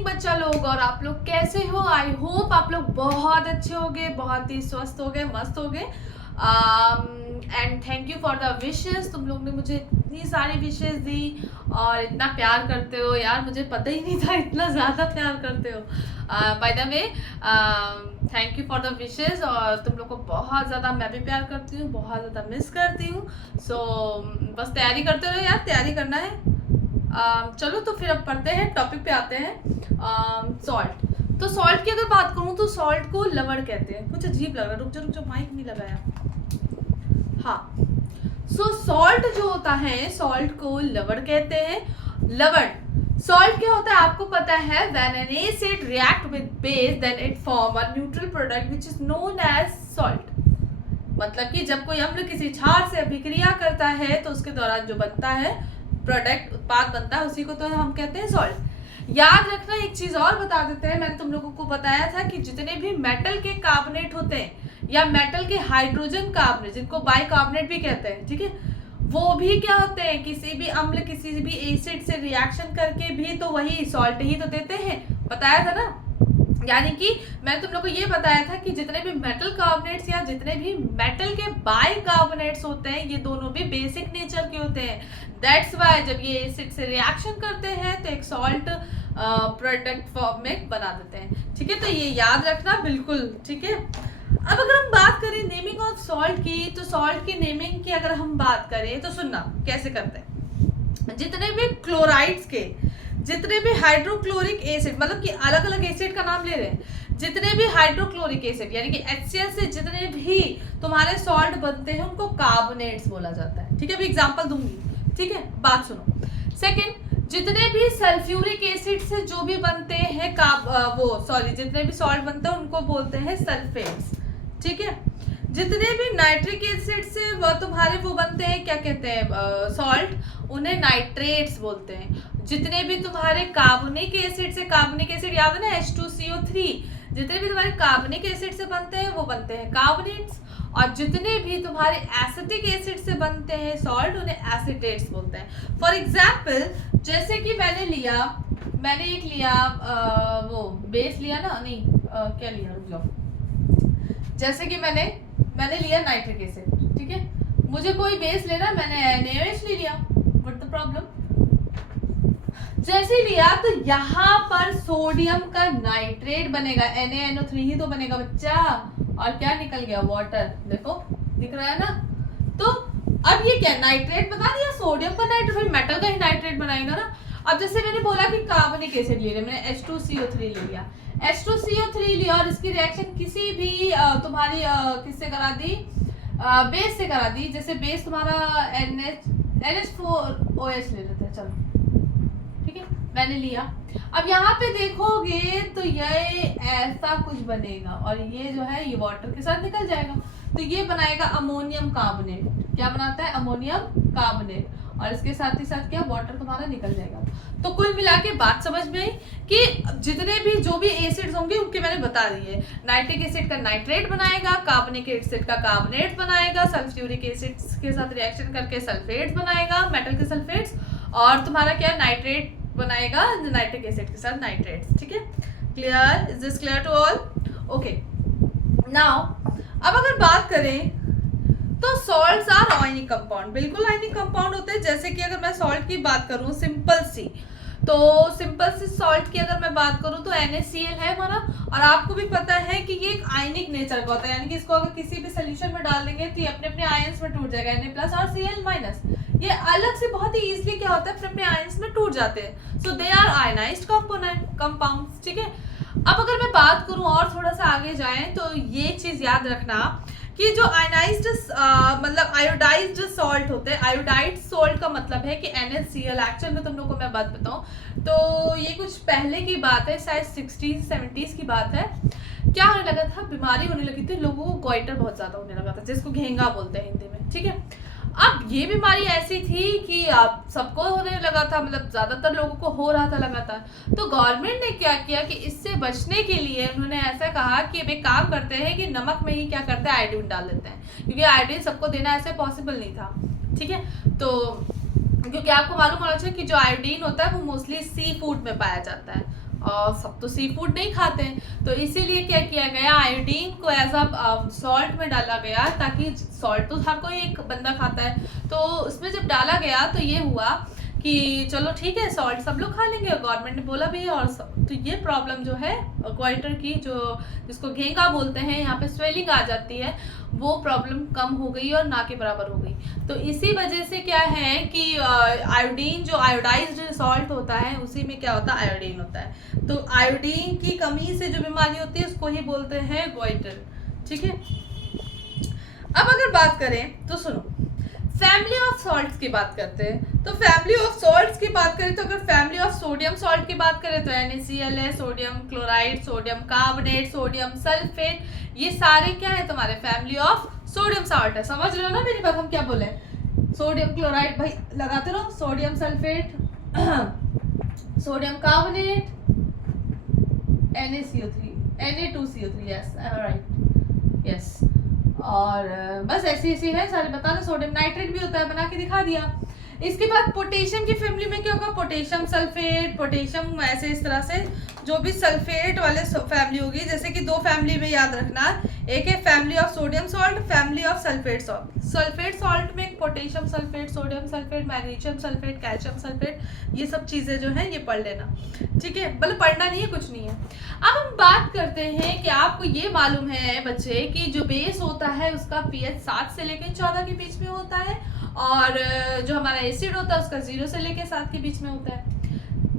Morning बच्चा लोग, और आप लोग कैसे हो? आई होप आप लोग बहुत अच्छे होगे, बहुत ही स्वस्थ होगे, मस्त होगे। And thank you for the wishes. तुम लोग ने मुझे इतनी सारी विशेस दी और इतना प्यार करते हो यार, मुझे पता ही नहीं था इतना ज़्यादा प्यार करते हो। By the way thank you for the wishes. और तुम लोग को बहुत ज़्यादा मैं भी प्यार करती हूँ, बहुत ज़्यादा मिस करती हूँ। सो बस तैयारी करते रहो यार, तैयारी करना है। चलो तो फिर अब पढ़ते हैं, टॉपिक पे आते हैं। सॉल्ट। तो सॉल्ट की अगर बात करूँ तो सॉल्ट को लवण कहते हैं। कुछ अजीब लग रहा है, रुक जाओ माइक नहीं लगाया। हाँ, सो सॉल्ट जो होता है, सॉल्ट को लवण कहते हैं। लवण सॉल्ट क्या होता है आपको पता है? When an acid react with base then it form a neutral product which is known as salt. मतलब कि जब कोई अम्ल किसी क्षार से अभिक्रिया करता है तो उसके दौरान जो बनता है प्रोडक्ट, उत्पाद बनता है, उसी को तो हम कहते हैं सॉल्ट। याद रखना, एक चीज और बता देते हैं, मैंने तुम लोगों को बताया था कि जितने भी मेटल के कार्बोनेट होते हैं या मेटल के हाइड्रोजन कार्बोनेट, जिनको बाइकार्बोनेट भी कहते हैं, ठीक है, वो भी क्या होते हैं? किसी भी अम्ल किसी भी एसिड से रिएक्शन करके भी तो वही सॉल्ट ही तो देते हैं। बताया था ना। यानी कि मैंने तुम लोग को ये बताया था कि जितने भी मेटल कार्बोनेट्स या जितने भी मेटल के बाइकार्बोनेट्स होते हैं, ये दोनों भी बेसिक नेचर के होते हैं। दैट्स वाई जब ये एसिड से रिएक्शन करते हैं तो एक सॉल्ट प्रोडक्ट फॉर्म में बना देते हैं। ठीक है, तो ये याद रखना बिल्कुल। ठीक है, अब अगर हम बात करें नेमिंग ऑफ सॉल्ट की, तो सॉल्ट की नेमिंग की अगर हम बात करें तो सुनना कैसे करते हैं। जितने भी क्लोराइड्स के, जितने भी हाइड्रोक्लोरिक एसिड, मतलब कि अलग अलग एसिड का नाम ले रहे हैं, जितने भी हाइड्रोक्लोरिक एसिड यानी कि HCl से जितने भी तुम्हारे सॉल्ट बनते हैं उनको कार्बोनेट्स बोला जाता है। ठीक है, अभी एग्जांपल दूंगी। ठीक है, बात सुनो। सेकंड, जितने भी सल्फ्यूरिक एसिड से जो भी बनते हैं जितने भी सॉल्ट बनते हैं उनको बोलते हैं सल्फेट्स। ठीक है, जितने भी नाइट्रिक एसिड से वो तुम्हारे वो बनते हैं, क्या कहते हैं, सॉल्ट, उन्हें नाइट्रेट्स बोलते हैं। जितने भी तुम्हारे कार्बोनिक एसिड से, कार्बोनिक एसिड याद है ना, H2CO3, जितने भी तुम्हारे कार्बोनिक एसिड से बनते हैं वो बनते हैं कार्बोनेट्स। और जितने भी तुम्हारे एसिटिक एसिड से बनते हैं सॉल्ट, उन्हें एसिटेट्स बोलते हैं। फॉर एग्जाम्पल, जैसे कि मैंने एक लिया वो बेस लिया ना, नहीं क्या लिया, रुक जाओ। जैसे कि मैंने लिया नाइट्रिक एसिड, ठीक है, मुझे कोई बेस लेना, मैंने NaOH ले लिया, व्हाट द प्रॉब्लम। जैसे लिया तो यहाँ पर सोडियम का नाइट्रेट बनेगा, NaNO3 ही तो बनेगा बच्चा, और क्या निकल गया, वाटर। देखो दिख रहा है ना। तो अब ये क्या, नाइट्रेट बना दिया, सोडियम का नाइट्रेट, फिर मेटल का ही नाइट्रेट बनाएगा ना। अब जैसे मैंने बोला कि कार्बोनिक एसिड ले लिया, मैंने H2CO3 ले लिया, H2CO3 लिया और इसकी रिएक्शन किसी भी तुम्हारी किससे करा दी, बेस से करा दी। जैसे बेस तुम्हारा NH4OH ले लेते हैं, चलो ठीक है, मैंने लिया। अब यहाँ पे देखोगे तो ये ऐसा कुछ बनेगा और ये जो है ये वाटर के साथ निकल जाएगा, तो ये बनाएगा अमोनियम कार्बोनेट। क्या बनाता है, अमोनियम कार्बोनेट, और इसके साथ ही साथ क्या, वाटर तुम्हारा निकल जाएगा। तो कुल मिला के बात समझ में आई कि जितने भी जो भी एसिड्स होंगे उनके मैंने बता दिए। नाइट्रिक एसिड का नाइट्रेट बनाएगा, कार्बोनिक एसिड का कार्बोनेट बनाएगा, सल्फ्यूरिक एसिड के साथ रिएक्शन करके सल्फेट्स बनाएगा, मेटल के सल्फेट्स, और तुम्हारा क्या, नाइट्रेट बनाएगा नाइट्रिक एसिड के साथ नाइट्रेट्स। ठीक है, clear? Is this clear to all? Okay, now अब अगर बात करें तो सॉल्ट्स आर आयनिक कंपाउंड। बिल्कुल आयनिक कंपाउंड होते हैं। जैसे कि अगर मैं सॉल्ट की बात करूं सिंपल सी, तो सिंपल सी सॉल्ट की अगर मैं बात करूं तो NaCl है हमारा, और आपको भी पता है कि ये एक आयनिक नेचर का होता है, यानी कि इसको अगर किसी भी सोल्यूशन में डाल देंगे तो ये अपने अपने आयंस में टूट जाएगा, Na+ और Cl-। ये अलग से बहुत ही इजीली क्या होता है, अपने अपने आयंस में टूट जाते हैं। सो दे आर आयनाइज्ड कंपाउंड्स। ठीक है, अब अगर मैं बात करूं और थोड़ा सा आगे जाएं तो ये चीज याद रखना कि जो आयनाइज्ड मतलब आयोडाइज्ड सॉल्ट होते हैं, आयोडाइड सॉल्ट का मतलब है कि NaCl। एक्चुअल में तुम लोग को मैं बात बताऊं तो ये कुछ पहले की बात है, शायद 60s-70s की बात है। क्या होने लगा था, बीमारी होने लगी थी, लोगों को गोइटर बहुत ज्यादा होने लगा था, जिसको घेंगा बोलते हैं हिंदी में। ठीक है, अब ये बीमारी ऐसी थी कि आप सबको होने लगा था, मतलब ज्यादातर लोगों को हो रहा था लगातार। तो गवर्नमेंट ने क्या किया कि इससे बचने के लिए उन्होंने ऐसा कहा कि अब एक काम करते हैं कि नमक में ही क्या करते हैं, आयोडीन डाल देते हैं, क्योंकि आयोडीन सबको देना ऐसे पॉसिबल नहीं था। ठीक है, तो क्योंकि आपको मालूम होना चाहिए कि जो आयोडीन होता है वो मोस्टली सी फूड में पाया जाता है, और सब तो सी फूड नहीं खाते हैं, तो इसीलिए क्या किया गया, आयोडीन को एज अ सॉल्ट में डाला गया, ताकि सॉल्ट तो हर कोई एक बंदा खाता है, तो उसमें जब डाला गया तो ये हुआ कि चलो ठीक है सॉल्ट सब लोग खा लेंगे, गवर्नमेंट ने बोला भी, और तो ये प्रॉब्लम जो है क्वाइटर की, जो जिसको घेंगा बोलते हैं, यहाँ पे स्वेलिंग आ जाती है, वो प्रॉब्लम कम हो गई और ना के बराबर हो गई। तो इसी वजह से क्या है कि आयोडीन, जो आयोडाइज्ड सॉल्ट होता है उसी में क्या होता है, आयोडीन होता है, तो आयोडीन की कमी से जो बीमारी होती है उसको ही बोलते हैं गोइटर। ठीक है, अब अगर बात करें तो सुनो, फैमिली ऑफ सॉल्ट्स की बात करते हैं, तो फैमिली ऑफ सॉल्ट्स की बात करें तो अगर फैमिली ऑफ सोडियम सॉल्ट की बात करें तो NaCl है, sodium chloride, sodium carbonate, sodium sulphate, ये सारे क्या है तुम्हारे फैमिली ऑफ सोडियम सॉल्ट है। समझ रहे हो ना मेरी बात, हम क्या बोले, सोडियम क्लोराइड भाई लगाते रहो, sodium sulphate, sodium carbonate, NaCO3, Na2CO3, yes right, yes, और बस ऐसी ऐसी है सारे बता दो, सोडियम नाइट्रेट भी होता है, बना के दिखा दिया। इसके बाद पोटेशियम की फैमिली में क्या होगा, पोटेशियम सल्फेट, पोटेशियम ऐसे इस तरह से जो भी सल्फेट वाले फैमिली होगी, जैसे कि दो फैमिली में याद रखना, एक है family of sodium salt, family of sulphate salt. Sulphate salt में potassium sulphate, sodium sulphate, magnesium sulphate, calcium sulphate, ये सब चीजें जो है ये पढ़ लेना। ठीक है, मतलब पढ़ना नहीं है, कुछ नहीं है। अब हम बात करते हैं कि आपको ये मालूम है बच्चे कि जो बेस होता है उसका pH 7 से लेकर 14 के बीच में होता है, और जो हमारा एसिड होता है उसका 0 से लेकर 7 के बीच में होता है।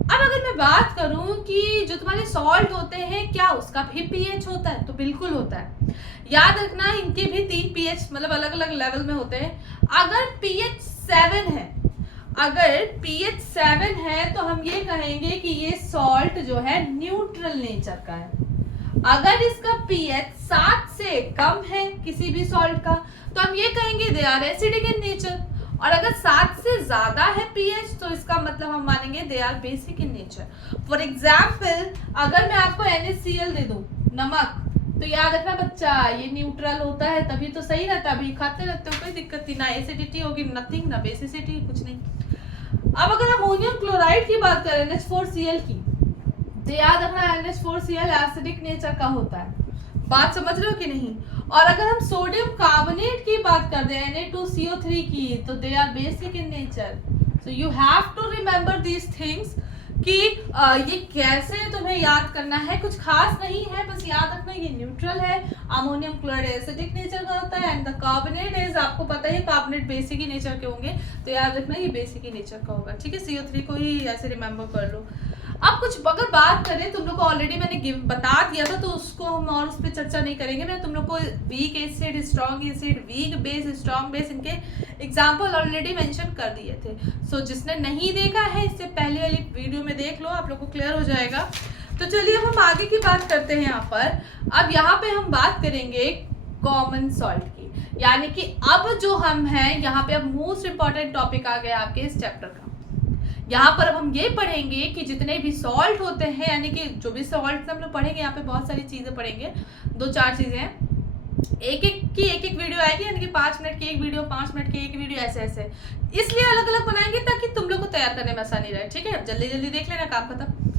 अब अगर मैं बात करूं कि जो तुम्हारे सॉल्ट होते हैं क्या उसका भी pH होता है, तो बिल्कुल होता है। याद रखना इनके भी 3 pH मतलब अलग अलग लेवल में होते हैं। अगर pH 7 है, अगर pH 7 है तो हम ये कहेंगे कि ये सॉल्ट जो है न्यूट्रल नेचर का है। अगर इसका pH 7 से कम है किसी भी सॉल्ट का तो हम ये कहेंगे they are acidic in nature, और अगर 7 से ज्यादा है pH तो इसका मतलब हम मानेंगे they are basic in nature. For example अगर मैं आपको NaCl दे दूं, नमक, तो याद रखना बच्चा ये न्यूट्रल होता है, तभी तो सही रहता है, अभी खाते रहते हो कोई दिक्कत नहीं, ना एसिडिटी होगी, नथिंग, ना बेसिसिटी, कुछ नहीं। अब अगर अमोनियम क्लोराइड की बात करें NH4Cl की, तो याद रखना NH4Cl एसिडिक नेचर का होता है, बात समझ रहे हो कि नहीं। और अगर हम सोडियम कार्बोनेट की बात कर दें Na2CO3 की, तो they are basic in nature. So you have to remember these things कि ये कैसे तुम्हें याद करना है, कुछ खास नहीं है, बस याद रखना ये न्यूट्रल है, अमोनियम क्लोराइड एसिडिक नेचर का होता है, एंड द कार्बोनेट इज, आपको पता ही कार्बोनेट बेसिक ही नेचर के होंगे, तो याद रखना ये बेसिक ही नेचर का होगा। ठीक है, CO3 को ही ऐसे रिमेंबर कर लो। अब कुछ अगर बात करें, तुम लोग को ऑलरेडी मैंने बता दिया था तो उसको हम और उस पर चर्चा नहीं करेंगे। मैं तुम लोग को weak acid, strong acid, weak base, strong base, इनके एग्जाम्पल ऑलरेडी मेंशन कर दिए थे। सो जिसने नहीं देखा है इससे पहले वाली वीडियो में देख लो, आप लोग को क्लियर हो जाएगा। तो चलिए अब हम आगे की बात करते हैं। यहाँ पर अब यहाँ पे हम बात करेंगे कॉमन सॉल्ट की, यानी कि अब जो हम हैं यहाँ पे अब मोस्ट इंपॉर्टेंट टॉपिक आ गया आपके इस चैप्टर का। यहाँ पर अब हम ये पढ़ेंगे कि जितने भी सॉल्ट होते हैं, यानी कि जो भी सॉल्ट हम लोग पढ़ेंगे, यहाँ पे बहुत सारी चीजें पढ़ेंगे, 2-4 चीजें हैं, एक एक वीडियो आएगी, यानी कि 5 मिनट की एक वीडियो, 5 मिनट की एक वीडियो, ऐसे ऐसे इसलिए अलग अलग बनाएंगे ताकि तुम लोग को तैयार करने में आसानी रहे। ठीक है, जल्दी जल्दी देख लेना, काम खत्म।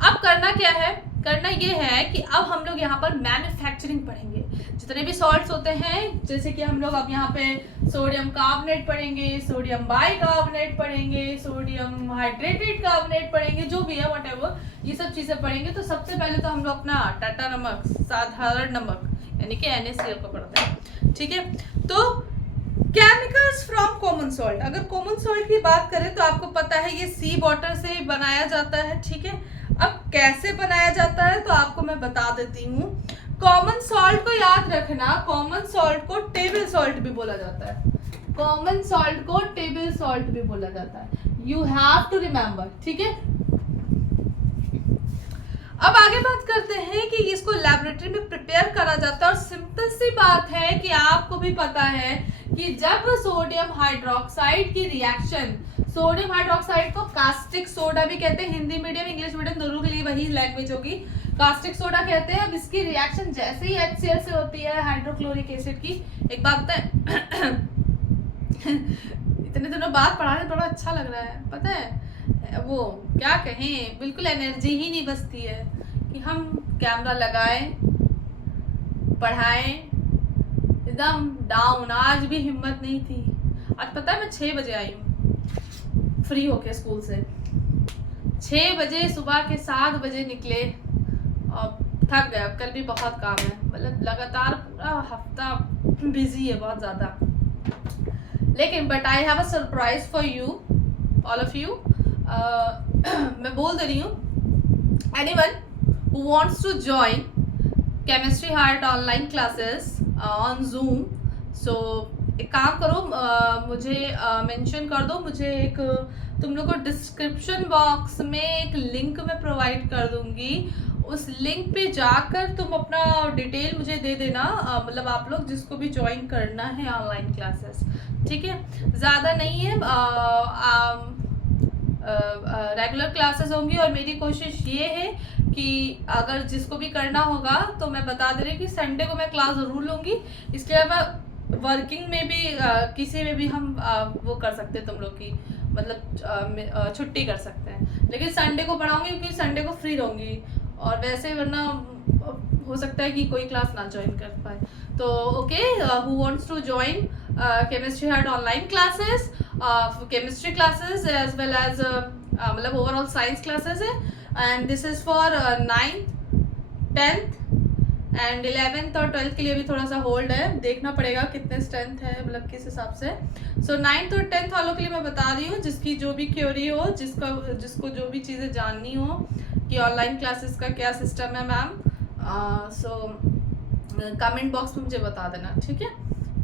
अब करना क्या है, करना ये है कि अब हम लोग यहाँ पर मैन्युफैक्चरिंग पढ़ेंगे। जितने भी सॉल्ट्स होते हैं, जैसे कि हम लोग अब यहाँ पे सोडियम कार्बोनेट पढ़ेंगे, सोडियम बाइकार्बोनेट पढ़ेंगे, सोडियम हाइड्रेटेड कार्बोनेट पढ़ेंगे, जो भी है व्हाटएवर, ये सब चीजें पढ़ेंगे। तो सबसे पहले तो हम लोग अपना टाटा नमक, साधारण नमक, यानी कि NaCl को पढ़ते हैं। ठीक है, तो केमिकल्स फ्रॉम कॉमन सॉल्ट। अगर कॉमन सॉल्ट की बात करें तो आपको पता है ये सी वाटर से बनाया जाता है। ठीक है, अब कैसे बनाया जाता है तो आपको मैं बता देती हूँ। कॉमन सॉल्ट को याद रखना, कॉमन सॉल्ट को टेबल सॉल्ट भी बोला जाता है, कॉमन सॉल्ट को टेबल सॉल्ट भी बोला जाता है, यू हैव टू रिमेंबर। ठीक है, अब आगे बात करते हैं कि इसको लेबोरेटरी में प्रिपेयर करा जाता है। और सिंपल सी बात है कि आपको भी पता है कि जब सोडियम हाइड्रोक्साइड की रिएक्शन, सोडियम हाइड्रोक्साइड को कास्टिक सोडा भी कहते हैं, हिंदी मीडियम इंग्लिश मीडियम दोनों के लिए वही लैंग्वेज होगी, कास्टिक सोडा कहते हैं। अब इसकी रिएक्शन जैसे ही HCl से होती है, हाइड्रोक्लोरिक एसिड की, एक बात बताएं इतने दिनों बाद पढ़ाने थोड़ा अच्छा लग रहा है, पता है वो क्या कहें, बिल्कुल एनर्जी ही नहीं बचती है कि हम कैमरा लगाएं, पढ़ाएं। एकदम डाउन, आज भी हिम्मत नहीं थी। आज पता है मैं 6 बजे आई हूँ फ्री होके स्कूल से। 6 बजे सुबह के 7 बजे निकले और थक गए। कल भी बहुत काम है, मतलब लगातार पूरा हफ्ता बिजी है बहुत ज़्यादा। लेकिन but I have a surprise for you all of you. मैं बोल दे रही हूँ, anyone who wants to join chemistry heart online classes on Zoom, so एक काम करो, मुझे मेंशन कर दो। मुझे एक तुम लोग को डिस्क्रिप्शन बॉक्स में एक लिंक मैं प्रोवाइड कर दूंगी। उस लिंक पे जाकर तुम अपना डिटेल मुझे दे देना, मतलब आप लोग जिसको भी ज्वाइन करना है ऑनलाइन क्लासेस, ठीक है। ज़्यादा नहीं है, रेगुलर क्लासेस होंगी। और मेरी कोशिश ये है कि अगर जिसको भी करना होगा तो मैं बता दे रही हूँ कि संडे को मैं क्लास ज़रूर लूँगी। इसके अलावा वर्किंग में भी किसी में भी हम वो कर सकते हैं, तुम लोग की मतलब छुट्टी कर सकते हैं। लेकिन संडे को पढ़ाऊंगी क्योंकि संडे को फ्री रहूँगी, और वैसे वरना हो सकता है कि कोई क्लास ना ज्वाइन कर पाए। तो okay, who wants to join chemistry heart online classes, chemistry classes as well as मतलब ओवरऑल साइंस क्लासेस है। And this is for 9th 10th and 11th और 12th के लिए भी थोड़ा सा होल्ड है, देखना पड़ेगा कितने स्ट्रेंथ है, मतलब किस हिसाब से। सो 9th और 10th वालों के लिए मैं बता रही हूँ, जिसकी जो भी क्वेरी हो, जिसको जो भी चीज़ें जाननी हो कि ऑनलाइन क्लासेस का क्या सिस्टम है मैम, सो कमेंट बॉक्स में मुझे बता देना, ठीक है।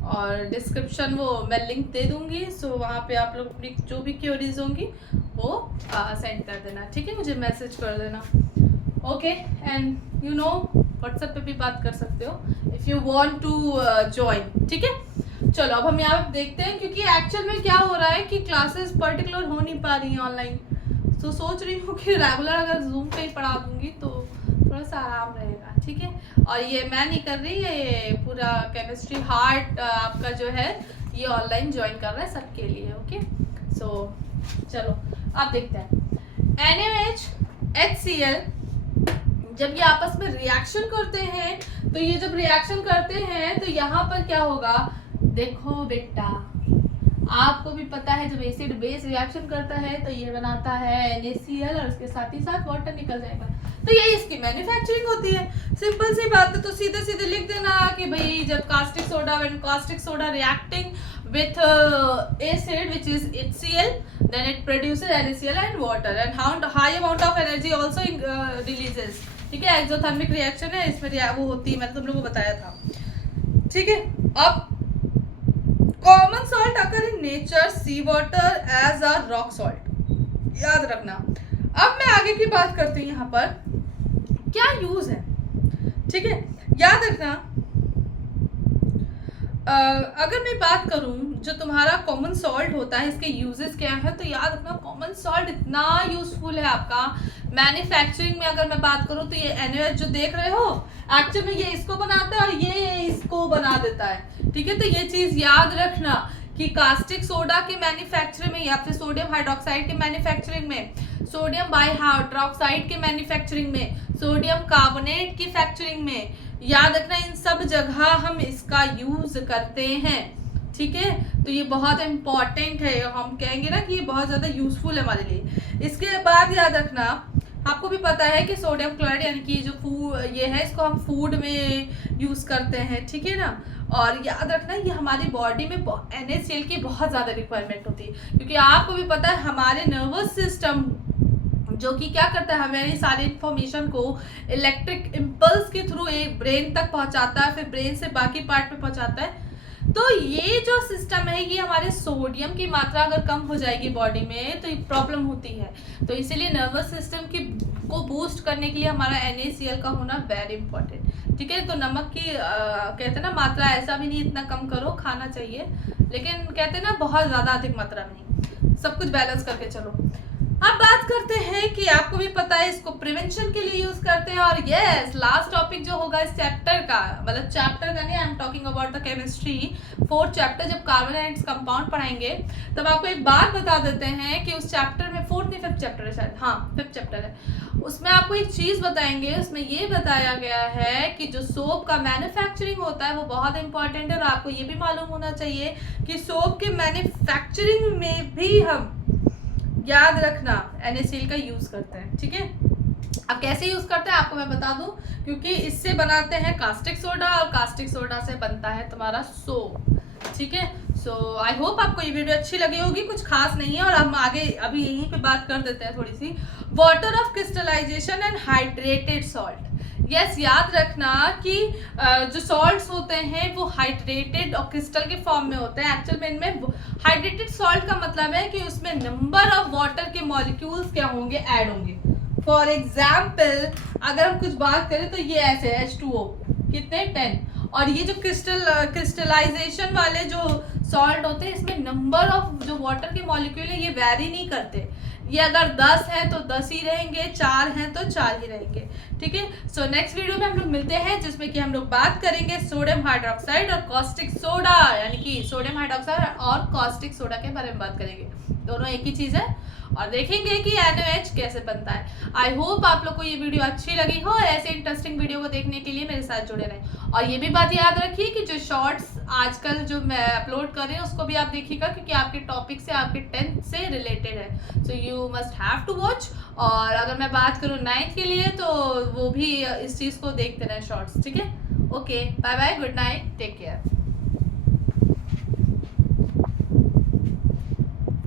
और डिस्क्रिप्शन वो मैं लिंक दे दूँगी, सो वहाँ पे आप लोग अपनी जो भी क्वेरीज होंगी वो सेंड कर देना, ठीक है, मुझे मैसेज कर देना। Okay, and you know WhatsApp पे भी बात कर सकते हो if you want to join, ठीक है। चलो अब हम यहाँ पे देखते हैं, क्योंकि एक्चुअल में क्या हो रहा है कि क्लासेस पर्टिकुलर हो नहीं पा रही हैं ऑनलाइन। तो सोच रही हूँ कि रेगुलर अगर जूम पे ही पढ़ा दूँगी तो थोड़ा सा आराम रहेगा, ठीक है। और ये मैं नहीं कर रही, ये पूरा केमिस्ट्री हार्ट आपका जो है ये ऑनलाइन ज्वाइन कर रहा है सबके लिए, ओके। सो चलो आप देखते हैं, NaOH HCl जब ये आपस में रिएक्शन करते हैं, तो ये जब रिएक्शन करते हैं तो यहाँ पर क्या होगा, देखो बेटा आपको भी पता है जब एसिड बेस रिएक्शन करता है तो ये बनाता है NaCl और उसके साथ ही साथ वाटर निकल जाएगा। तो ये इसकी मैन्युफैक्चरिंग होती है, सिंपल सी बात है। तो सीधे सीधे लिख देना कि भाई जब caustic soda, when caustic soda reacting with acid which is HCl, then it produces NaCl and water and high amount of energy also releases, ठीक है। एक्सोथर्मिक रिएक्शन है, इसमें वो होती है, मैंने तुम लोगों को बताया था, ठीक है। अब common salt occur in nature sea water as a rock salt, याद रखना। अब मैं आगे की बात करती हूँ, यहाँ पर क्या यूज है, ठीक है, याद रखना। अगर मैं बात करूं जो तुम्हारा कॉमन सॉल्ट होता है, इसके यूजेस क्या है, तो याद रखना कॉमन सॉल्ट इतना यूजफुल है आपका मैन्युफैक्चरिंग में। अगर मैं बात करूं तो ये NaOH जो देख रहे हो, एक्चुअल में ये इसको बनाता है और ये इसको बना देता है, ठीक है। तो ये चीज याद रखना कि कास्टिक सोडा के मैन्युफैक्चरिंग में या फिर सोडियम हाइड्रोक्साइड के मैन्युफैक्चरिंग में, सोडियम बाइहाइड्रोक्साइड के मैन्युफैक्चरिंग में, सोडियम कार्बोनेट की फैक्चरिंग में, याद रखना इन सब जगह हम इसका यूज करते हैं, ठीक है। तो ये बहुत इंपॉर्टेंट है, हम कहेंगे ना कि ये बहुत ज़्यादा यूजफुल है हमारे लिए। इसके बाद याद रखना, आपको भी पता है कि सोडियम क्लोराइड यानी कि जो फूड ये है, इसको हम फूड में यूज़ करते हैं, ठीक है ना। और याद रखना ये हमारी बॉडी में NaCl की बहुत ज़्यादा रिक्वायरमेंट होती है, क्योंकि आपको भी पता है हमारे नर्वस सिस्टम जो कि क्या करता है, हमारी सारी इंफॉर्मेशन को इलेक्ट्रिक इम्पल्स के थ्रू एक ब्रेन तक पहुंचाता है, फिर ब्रेन से बाकी पार्ट में पहुंचाता है। तो ये जो सिस्टम है, ये हमारे सोडियम की मात्रा अगर कम हो जाएगी बॉडी में तो ये प्रॉब्लम होती है। तो इसीलिए नर्वस सिस्टम की को बूस्ट करने के लिए हमारा NaCl का होना वेरी इंपॉर्टेंट, ठीक है। तो नमक की कहते हैं ना मात्रा, ऐसा भी नहीं इतना कम करो, खाना चाहिए, लेकिन कहते हैं ना बहुत ज़्यादा अधिक मात्रा नहीं, सब कुछ बैलेंस करके चलो। अब बात करते हैं कि आपको भी पता है इसको प्रिवेंशन के लिए यूज करते हैं। और यस, लास्ट टॉपिक जो होगा इस चैप्टर का, मतलब चैप्टर का नहीं, I am talking about the chemistry 4th chapter, जब कार्बन एंड कंपाउंड पढ़ाएंगे तब आपको एक बात बता देते हैं कि उस चैप्टर में 4th नहीं 5th चैप्टर है शायद, हाँ 5th चैप्टर है। उसमें आपको एक चीज़ बताएंगे, उसमें ये बताया गया है कि जो सोप का मैन्युफैक्चरिंग होता है वो बहुत इंपॉर्टेंट है, और आपको ये भी मालूम होना चाहिए कि सोप के मैन्युफैक्चरिंग में भी हम, याद रखना, NaCl का यूज़ करते हैं। ठीक है, अब कैसे यूज़ करते हैं आपको मैं बता दूं, क्योंकि इससे बनाते हैं कास्टिक सोडा, और कास्टिक सोडा से बनता है तुम्हारा सोप। ठीक है, सो आई होप आपको ये वीडियो अच्छी लगी होगी, कुछ खास नहीं है। और हम आगे अभी यहीं पे बात कर देते हैं थोड़ी सी, water of crystallisation and hydrated salt. Yes, याद रखना कि जो सॉल्ट्स होते हैं वो हाइड्रेटेड और क्रिस्टल के फॉर्म में होते हैं। एक्चुअल में इनमें हाइड्रेटेड सॉल्ट का मतलब है कि उसमें नंबर ऑफ वाटर के मॉलिक्यूल्स क्या होंगे, ऐड होंगे। फॉर एग्जाम्पल अगर हम कुछ बात करें तो ये ऐसे H2O कितने 10, और ये जो क्रिस्टलाइजेशन वाले जो सॉल्ट होते हैं इसमें नंबर ऑफ जो वाटर के मॉलिक्यूल है ये वेरी नहीं करते। ये अगर 10 है तो 10 ही रहेंगे, 4 हैं तो 4 ही रहेंगे। ठीक है, सो नेक्स्ट वीडियो में हम लोग मिलते हैं जिसमें कि हम लोग बात करेंगे सोडियम हाइड्रोक्साइड और कॉस्टिक सोडा, यानी कि सोडियम हाइड्रोक्साइड और कॉस्टिक सोडा के बारे में बात करेंगे। दोनों एक ही चीज़ है, और देखेंगे कि NaOH कैसे बनता है। आई होप आप लोग को ये वीडियो अच्छी लगी हो, और ऐसे इंटरेस्टिंग वीडियो को देखने के लिए मेरे साथ जुड़े रहें। और ये भी बात याद रखिए कि जो शॉर्ट्स आजकल जो मैं अपलोड कर रही हूँ उसको भी आप देखिएगा, क्योंकि आपके टॉपिक से, आपके 10th से रिलेटेड है, so you must have to watch. और अगर मैं बात करूँ 9th के लिए तो वो भी इस चीज़ को देखते रहें शॉर्ट्स। ठीक है, okay, bye bye, good night, take care.